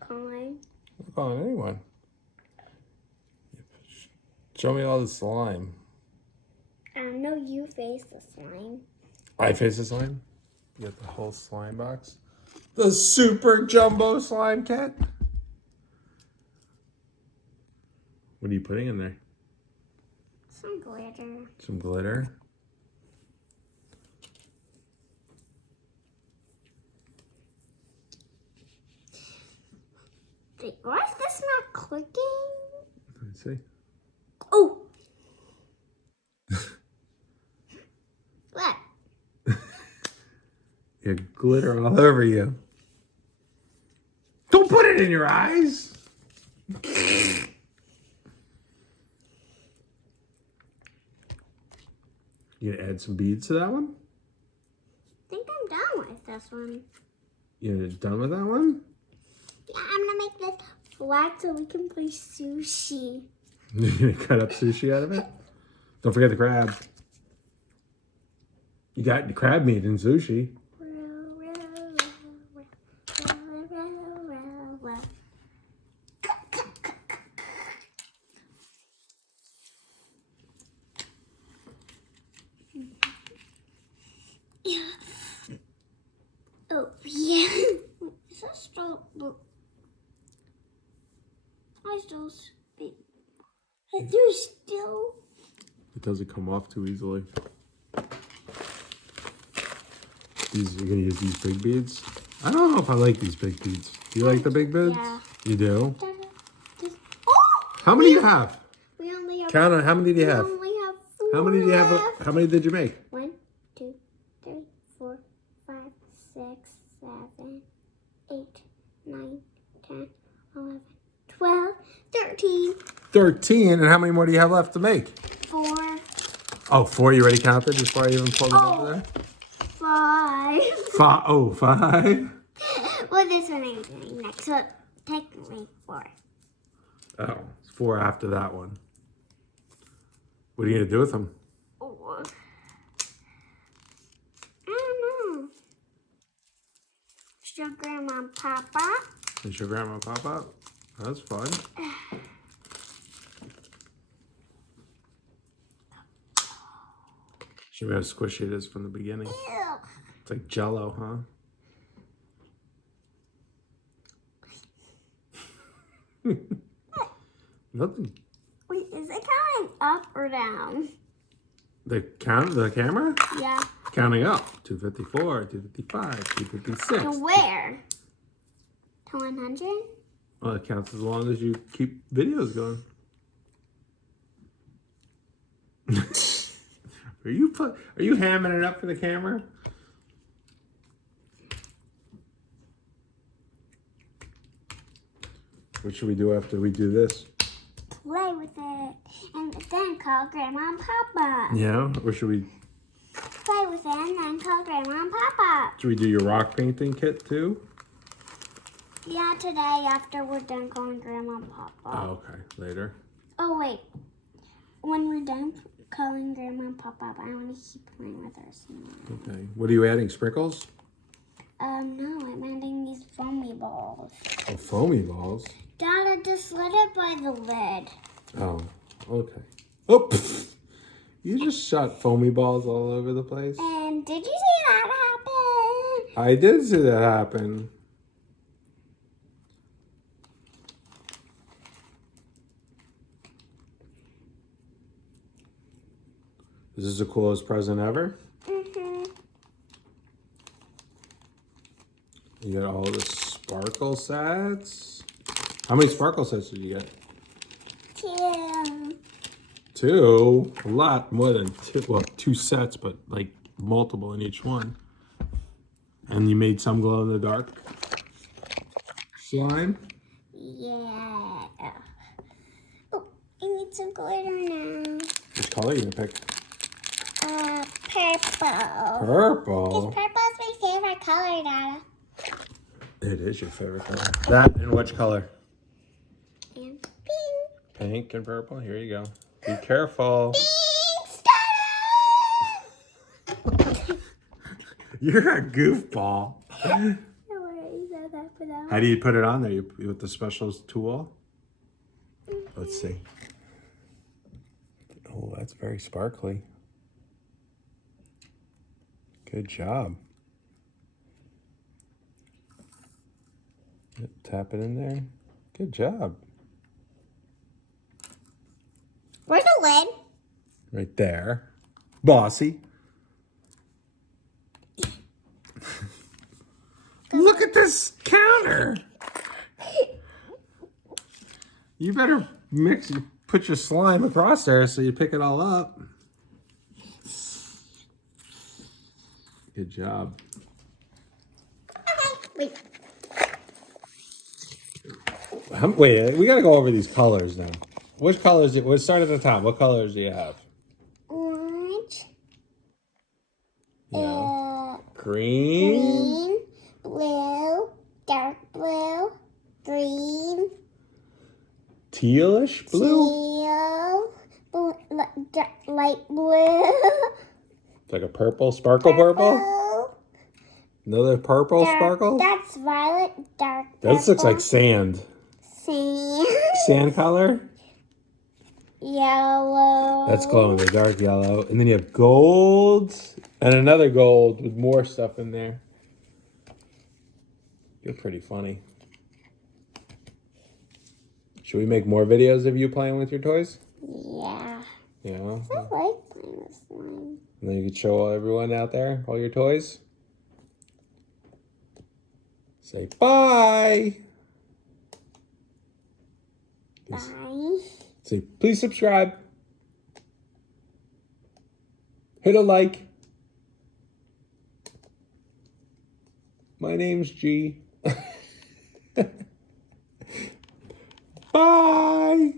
calling. I'm calling anyone. Show me all the slime. I know you face the slime. I face the slime? You got the whole slime box? The super jumbo slime cat? What are you putting in there? Some glitter. Some glitter? Why is this not clicking? Let's see. Oh! What? You got glitter all over you. Don't put it in your eyes! You gonna add some beads to that one? I think I'm done with this one. You done with that one? Yeah, I'm gonna make this flat so we can play sushi. You gonna cut up sushi out of it? Don't forget the crab. You got the crab meat in sushi. Oh, yeah. Is that still... I still speak. There's still... It doesn't come off too easily. You're gonna use these big beads? I don't know if I like these big beads. Do you like the big beads? Yeah. You do? Oh! How many do you have? We only have... Count on how many do you have? We only have 4 How many do you have? left. How many did you make? 1, 2, 3, 4, 5, 6, 7, 8, 9, 10, 11, 12, 13, 13. And how many more do you have left to make? 4, Oh, 4. You already counted before I even pulled them over there? 5. 5. Oh, 5. Well, this one I'm doing next. So technically 4. Oh, it's 4 after that one. What are you gonna do with them? Oh. I don't know. Show Grandma and Papa. Is your grandma pop up? That's fun. Show me how squishy it is from the beginning. Ew. It's like Jello, huh? Nothing. Wait, is it counting up or down? The camera? Yeah. Counting up. 254, 255, 256. To where? To 100? Well, it counts as long as you keep videos going. Are you hamming it up for the camera? What should we do after we do this? Play with it. And then call Grandma and Papa. Yeah, or should we Play with it and then call Grandma and Papa. do your rock painting kit too? Yeah, today after we're done calling Grandma and Papa. Oh, okay. Later. Oh, wait. When we're done calling Grandma and Papa, I want to keep playing with her some more. Okay. What are you adding? Sprinkles? No, I'm adding these foamy balls. Oh, foamy balls. Dada, just let it by the lid. Oh, okay. Oh, pfft. You just shot foamy balls all over the place. And did you see that happen? I did see that happen. This is the coolest present ever. Mm-hmm. You got all the sparkle sets. How many sparkle sets did you get? 2. 2? A lot more than 2. Well, 2 sets, but like multiple in each one. And you made some glow in the dark slime? Yeah. Oh, I need some glitter now. Which color are you gonna pick? Purple. Purple? Purple's my favorite color, Dada. It is your favorite color. That and which color? And pink. Pink and purple. Here you go. Be careful. Pink, Dada. You're a goofball. No worries about that without. How do you put it on there? You with the special tool? Let's see. Oh, that's very sparkly. Good job. Tap it in there. Good job. Where's the lid? Right there. Bossy. Look at this counter. You better put your slime across there so you pick it all up. Good job. Wait. Wait, we gotta go over these colors now. Which colors? We'll start at the top. What colors do you have? Orange. Green. Green. Blue. Dark blue. Green. Tealish blue. Teal. Light blue. It's like a purple, sparkle purple. Another purple sparkle. That's violet. Dark This looks purple. like sand. Sand. Sand color. Yellow. That's glowing. The dark yellow, and then you have gold and another gold with more stuff in there. You're pretty funny. Should we make more videos of you playing with your toys? Yeah. Yeah. I like playing with slime. And then you can show everyone out there all your toys. Say bye. Bye. Say please subscribe. Hit a like. My name's G. Bye.